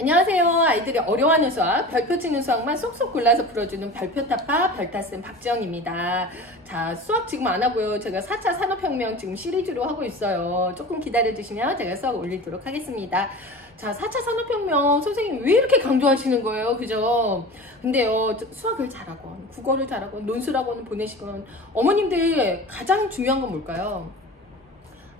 안녕하세요. 아이들이 어려워하는 수학, 별표 치는 수학만 쏙쏙 골라서 풀어주는 별표타파 별타쌤 박지영입니다. 자, 수학 지금 안 하고요. 제가 4차 산업혁명 지금 시리즈로 하고 있어요. 조금 기다려주시면 제가 수학 올리도록 하겠습니다. 자, 4차 산업혁명 선생님 왜 이렇게 강조하시는 거예요? 그죠? 근데요, 수학을 잘하건, 국어를 잘하건, 논술학원을 보내시건, 어머님들 가장 중요한 건 뭘까요?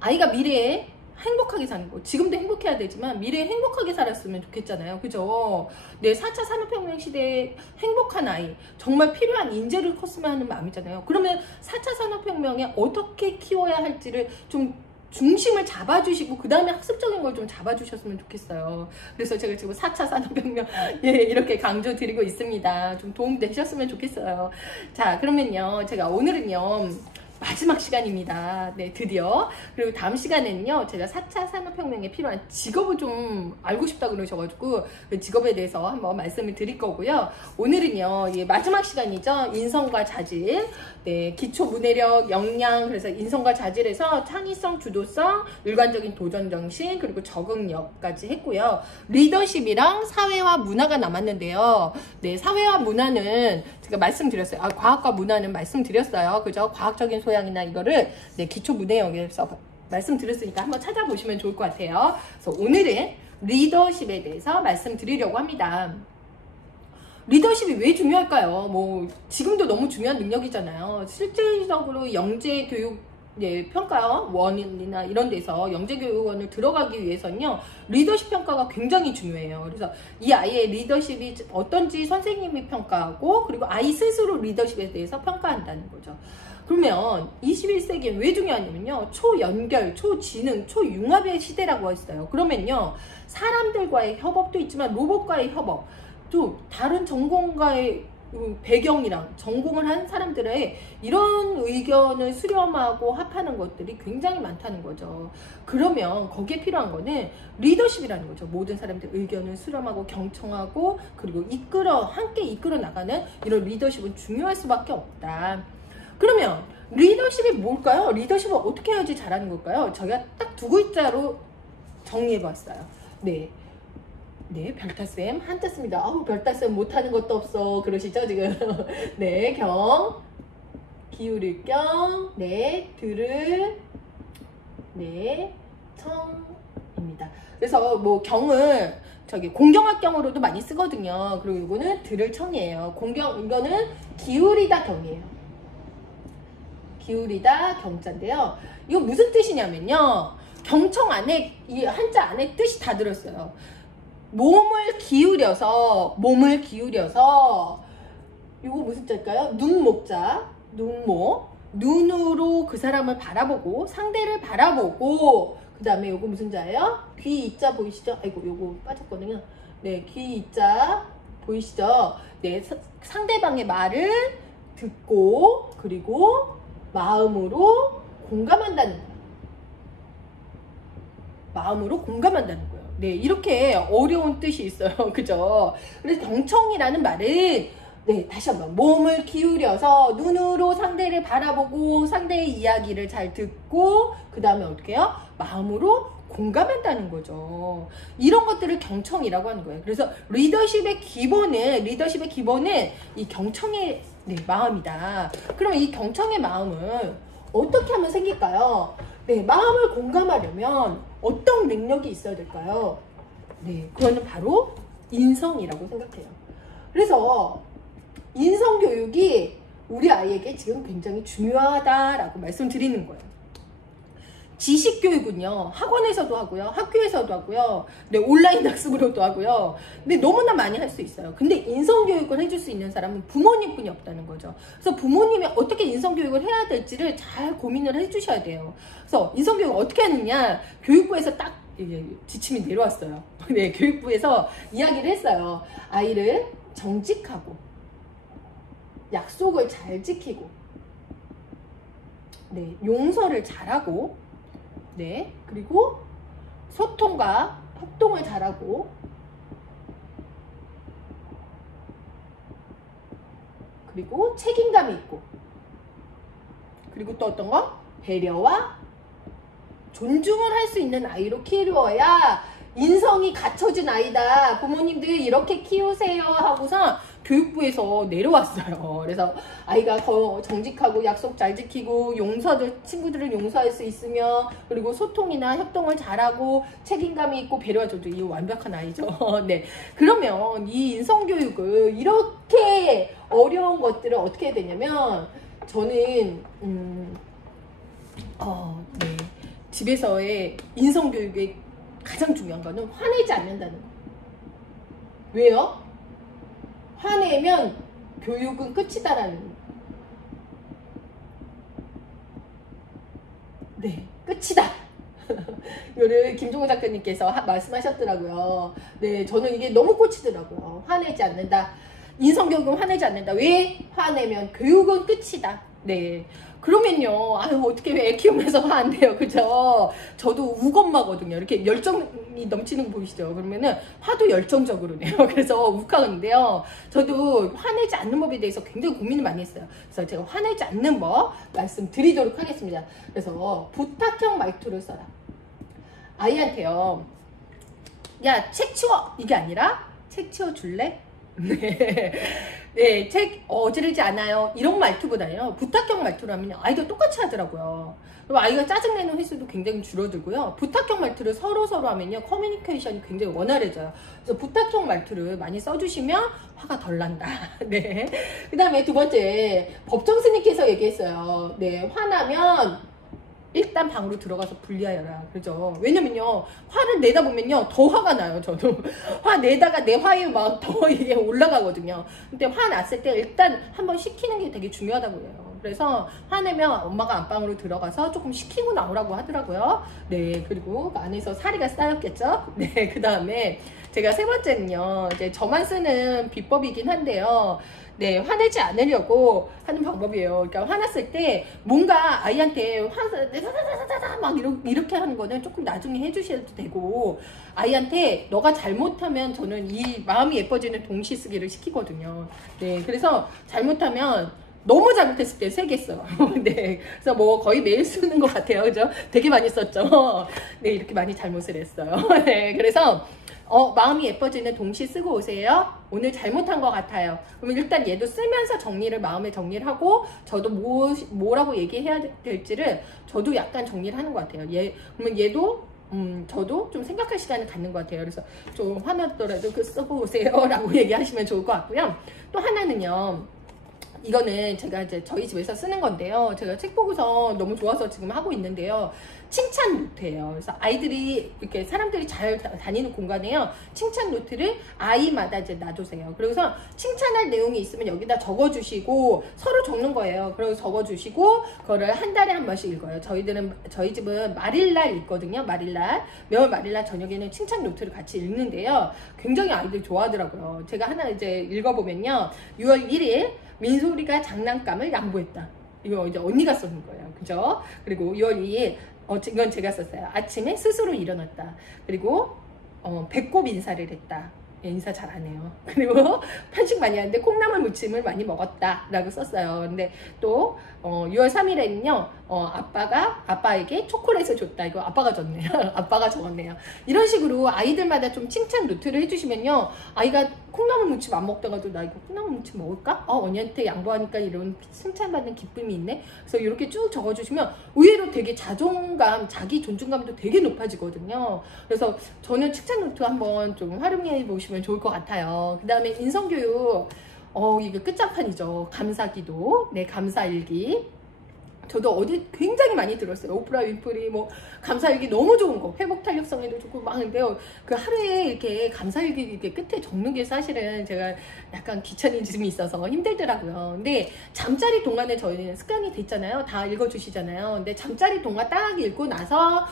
아이가 미래에 행복하게 사는 거. 지금도 행복해야 되지만 미래에 행복하게 살았으면 좋겠잖아요. 그죠? 네, 4차 산업혁명 시대에 행복한 아이, 정말 필요한 인재를 컸으면 하는 마음이잖아요. 그러면 4차 산업혁명에 어떻게 키워야 할지를 좀 중심을 잡아주시고 그 다음에 학습적인 걸 좀 잡아주셨으면 좋겠어요. 그래서 제가 지금 4차 산업혁명 이렇게 강조 드리고 있습니다. 좀 도움 되셨으면 좋겠어요. 자, 그러면요, 제가 오늘은요 마지막 시간입니다. 네, 드디어. 그리고 다음 시간에는요, 제가 4차 산업혁명에 필요한 직업을 좀 알고 싶다 그러셔가지고, 그 직업에 대해서 한번 말씀을 드릴 거고요. 오늘은요, 마지막 시간이죠. 인성과 자질. 네, 기초 문해력, 역량, 그래서 인성과 자질에서 창의성, 주도성, 일관적인 도전정신, 그리고 적응력까지 했고요. 리더십이랑 사회와 문화가 남았는데요. 네, 사회와 문화는 제가 말씀드렸어요. 과학과 문화는 말씀드렸어요. 그죠? 과학적인 소양이나 이거를 네, 기초 문해력에서 말씀드렸으니까 한번 찾아보시면 좋을 것 같아요. 그래서 오늘은 리더십에 대해서 말씀드리려고 합니다. 리더십이 왜 중요할까요? 뭐 지금도 너무 중요한 능력이잖아요. 실질적으로 영재교육 평가원이나 이런 데서 영재교육원을 들어가기 위해서는요, 리더십 평가가 굉장히 중요해요. 그래서 이 아이의 리더십이 어떤지 선생님이 평가하고, 그리고 아이 스스로 리더십에 대해서 평가한다는 거죠. 그러면 21세기엔 왜 중요하냐면요, 초연결, 초지능, 초융합의 시대라고 했어요. 그러면요, 사람들과의 협업도 있지만 로봇과의 협업, 또 다른 전공과의 배경이랑 전공을 한 사람들의 이런 의견을 수렴하고 합하는 것들이 굉장히 많다는 거죠. 그러면 거기에 필요한 거는 리더십이라는 거죠. 모든 사람들 의견을 수렴하고 경청하고 그리고 함께 이끌어 나가는 이런 리더십은 중요할 수밖에 없다. 그러면 리더십이 뭘까요? 리더십을 어떻게 해야지 잘하는 걸까요? 저희가 딱 두 글자로 정리해 봤어요. 네, 별타쌤 한자씁니다. 아우, 별타쌤 못하는 것도 없어 그러시죠 지금. 네, 기울일 경, 네, 들을, 네, 청입니다. 그래서 뭐 경을 공경학경으로도 많이 쓰거든요. 그리고 이거는 들을 청이에요. 이거는 기울이다 경이에요. 기울이다 경자인데요. 이거 무슨 뜻이냐면요, 경청 안에 이 한자 안에 뜻이 다 들었어요. 몸을 기울여서 이거 무슨 자일까요? 눈목자, 눈으로 그 사람을 바라보고, 상대를 바라보고, 그 다음에 요거 무슨 자예요? 귀 이자 보이시죠? 아이고, 요거 빠졌거든요. 네, 귀 이자 보이시죠? 네, 상대방의 말을 듣고 그리고 마음으로 공감한다는 거예요. 마음으로 공감한다는 거예요. 네, 이렇게 어려운 뜻이 있어요. 그죠? 그래서 경청이라는 말은, 네, 다시 한번 몸을 기울여서 눈으로 상대를 바라보고 상대의 이야기를 잘 듣고 그 다음에 어떻게 해요? 마음으로 공감한다는 거죠. 이런 것들을 경청이라고 하는 거예요. 그래서 리더십의 기본은 이 경청의 마음이다. 그럼 이 경청의 마음은 어떻게 하면 생길까요? 네, 마음을 공감하려면 어떤 능력이 있어야 될까요? 네, 그거는 바로 인성이라고 생각해요. 그래서 인성교육이 우리 아이에게 지금 굉장히 중요하다라고 말씀드리는 거예요. 지식교육은요, 학원에서도 하고요, 학교에서도 하고요, 네, 온라인 학습으로도 하고요. 근데 너무나 많이 할 수 있어요. 근데 인성교육을 해줄 수 있는 사람은 부모님뿐이 없다는 거죠. 그래서 부모님이 어떻게 인성교육을 해야 될지를 잘 고민을 해주셔야 돼요. 그래서 인성교육을 어떻게 하느냐, 교육부에서 딱 지침이 내려왔어요. 네, 교육부에서 이야기를 했어요. 아이를 정직하고, 약속을 잘 지키고, 네, 용서를 잘하고, 네, 그리고 소통과 협동을 잘하고, 그리고 책임감이 있고, 그리고 또 어떤 거? 배려와 존중을 할 수 있는 아이로 키워야 인성이 갖춰진 아이다. 부모님들 이렇게 키우세요 하고서 교육부에서 내려왔어요. 그래서 아이가 더 정직하고 약속 잘 지키고 친구들을 용서할 수 있으며 그리고 소통이나 협동을 잘하고 책임감이 있고 배려해줘도 이 완벽한 아이죠. 네. 그러면 이 인성교육을 이렇게 어려운 것들을 어떻게 해야 되냐면 저는 네. 집에서의 인성교육의 가장 중요한 거는 화내지 않는다는 거. 왜요? 화내면 교육은 끝이다라는 거. 네, 끝이다. 이거를 김종우 작가님께서 말씀하셨더라고요. 네, 저는 이게 너무 꽂히더라고요. 화내지 않는다. 인성교육은 화내지 않는다. 왜? 화내면 교육은 끝이다. 네. 그러면요, 아유, 어떻게 애 키우면서 화 안 내요, 그죠? 저도 우엄마거든요. 이렇게 열정이 넘치는 거 보이시죠? 그러면은 화도 열정적으로 내요. 그래서 욱하는데요. 저도 화내지 않는 법에 대해서 굉장히 고민을 많이 했어요. 그래서 제가 화내지 않는 법 말씀드리도록 하겠습니다. 그래서 부탁형 말투를 써라. 아이한테요, 야, 책 치워! 이게 아니라, 책 치워줄래? 네. 네, 책 어지르지 않아요. 이런 말투보다요. 부탁형 말투로 하면 아이도 똑같이 하더라고요. 그리고 아이가 짜증내는 횟수도 굉장히 줄어들고요. 부탁형 말투를 서로 하면요. 커뮤니케이션이 굉장히 원활해져요. 그래서 부탁형 말투를 많이 써주시면 화가 덜 난다. 네. 그 다음에 두 번째, 법정 스님께서 얘기했어요. 네, 화나면 일단 방으로 들어가서 분리하여라. 그죠? 왜냐면요, 화를 내다 보면요, 더 화가 나요, 저도. 화 내다가 내 화에 막 더 이게 올라가거든요. 근데 화 났을 때 일단 한번 식히는 게 되게 중요하다고 해요. 그래서 화내면 엄마가 안방으로 들어가서 조금 식히고 나오라고 하더라고요. 네, 그리고 안에서 사리가 쌓였겠죠? 네, 그 다음에 제가 세 번째는요, 이제 저만 쓰는 비법이긴 한데요. 네, 화내지 않으려고 하는 방법이에요. 그러니까 화났을 때 뭔가 아이한테 막 이렇게 하는 거는 조금 나중에 해주셔도 되고, 아이한테 너가 잘못하면 저는 이 마음이 예뻐지는 동시 쓰기를 시키거든요. 네, 그래서 잘못하면 너무 잘못했을 때 3개 써요. 네, 그래서 뭐 거의 매일 쓰는 것 같아요. 그죠? 되게 많이 썼죠. 네, 이렇게 많이 잘못을 했어요. 네, 그래서 마음이 예뻐지는 동시 쓰고 오세요. 오늘 잘못한 것 같아요. 그러면 일단 얘도 쓰면서 마음에 정리를 하고, 저도 뭐라고 얘기해야 될지를 저도 약간 정리를 하는 것 같아요. 그러면 얘도, 저도 좀 생각할 시간을 갖는 것 같아요. 그래서 좀 화났더라도 쓰고 오세요. 라고 얘기하시면 좋을 것 같고요. 또 하나는요. 이거는 제가 이제 저희 집에서 쓰는 건데요. 제가 책 보고서 너무 좋아서 지금 하고 있는데요. 칭찬 노트예요. 그래서 아이들이 이렇게 사람들이 잘 다니는 공간에요. 칭찬 노트를 아이마다 이제 놔두세요. 그래서 칭찬할 내용이 있으면 여기다 적어주시고 서로 적는 거예요. 그래서 적어주시고 그거를 한 달에 한 번씩 읽어요. 저희 집은 말일날 읽거든요. 매월 말일날 저녁에는 칭찬 노트를 같이 읽는데요. 굉장히 아이들 좋아하더라고요. 제가 하나 이제 읽어보면요. 6월 1일 민소리가 장난감을 양보했다. 이거 이제 언니가 쓰는 거예요. 그죠? 그리고 6월 2일 이건 제가 썼어요. 아침에 스스로 일어났다. 그리고 배꼽 인사를 했다. 인사 잘 안 해요. 그리고 편식 많이 하는데 콩나물 무침을 많이 먹었다 라고 썼어요. 근데 또 6월 3일에는요 아빠가 아빠에게 초콜릿을 줬다. 이거 아빠가 줬네요. 아빠가 적었네요. 이런 식으로 아이들마다 좀 칭찬 노트를 해주시면요, 아이가 콩나물 무침 안 먹다가도 나 이거 콩나물 무침 먹을까? 언니한테 양보하니까 이런 칭찬받는 기쁨이 있네. 그래서 이렇게 쭉 적어주시면 의외로 되게 자존감, 자기 존중감도 되게 높아지거든요. 그래서 저는 칭찬 노트 한번 좀 활용해 보시면 좋을 것 같아요. 그 다음에 인성교육, 이게 끝장판이죠. 감사기도, 네, 감사일기. 저도 어디 굉장히 많이 들었어요. 오프라 윈프리 뭐 감사일기 너무 좋은 거, 회복 탄력성에도 좋고 막 하는데요. 그 하루에 이렇게 감사일기 이렇게 끝에 적는 게 사실은 제가 약간 귀차니즘이 있어서 힘들더라고요. 근데 잠자리 동안에 저희는 습관이 됐잖아요. 다 읽어주시잖아요. 근데 잠자리 동안 딱 읽고 나서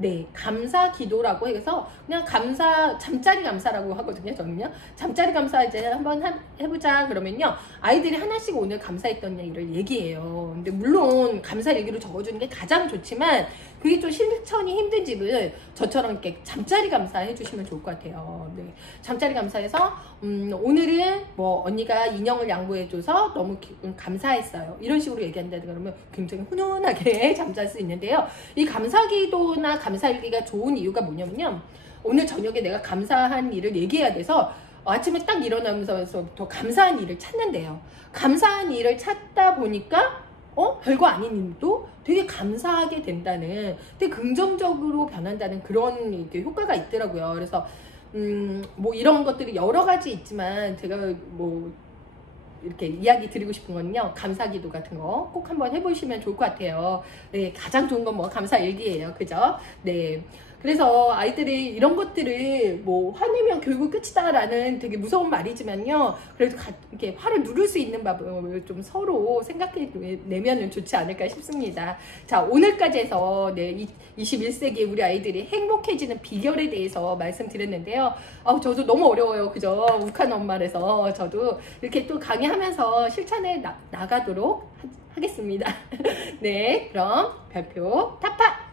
네, 감사 기도라고 해서 그냥 잠자리 감사라고 하거든요. 저는요. 잠자리 감사 이제 한번 해보자 그러면요. 아이들이 하나씩 오늘 감사했던 얘기를 얘기해요. 근데 물론 감사 얘기로 적어주는 게 가장 좋지만 그게 좀 실천이 힘든 집을 저처럼 이렇게 잠자리 감사 해주시면 좋을 것 같아요. 네. 잠자리 감사해서 오늘은 뭐 언니가 인형을 양보해줘서 너무 감사했어요. 이런 식으로 얘기한다 그러면 굉장히 훈훈하게 잠잘 수 있는데요. 이 감사기도나 감사일기가 좋은 이유가 뭐냐면요. 오늘 저녁에 내가 감사한 일을 얘기해야 돼서 아침에 딱 일어나면서부터 감사한 일을 찾는데요. 감사한 일을 찾다 보니까 별거 아닌 일도 되게 감사하게 된다는, 되게 긍정적으로 변한다는 그런 이렇게 효과가 있더라고요. 그래서 뭐 이런 것들이 여러 가지 있지만 제가 뭐 이렇게 이야기 드리고 싶은 거는요, 감사기도 같은 거 꼭 한번 해보시면 좋을 것 같아요. 네, 가장 좋은 건 뭐 감사일기예요. 그죠? 네. 그래서 아이들이 이런 것들을 뭐 화내면 결국 끝이다 라는 되게 무서운 말이지만요, 그래도 이렇게 화를 누를 수 있는 방법을 좀 서로 생각해내면 좋지 않을까 싶습니다. 자, 오늘까지 해서 21세기 우리 아이들이 행복해지는 비결에 대해서 말씀드렸는데요. 저도 너무 어려워요. 그죠? 욱한 엄마라서 저도 이렇게 또 강의하면서 실천해 나가도록 하겠습니다. 네, 그럼 별표 타파!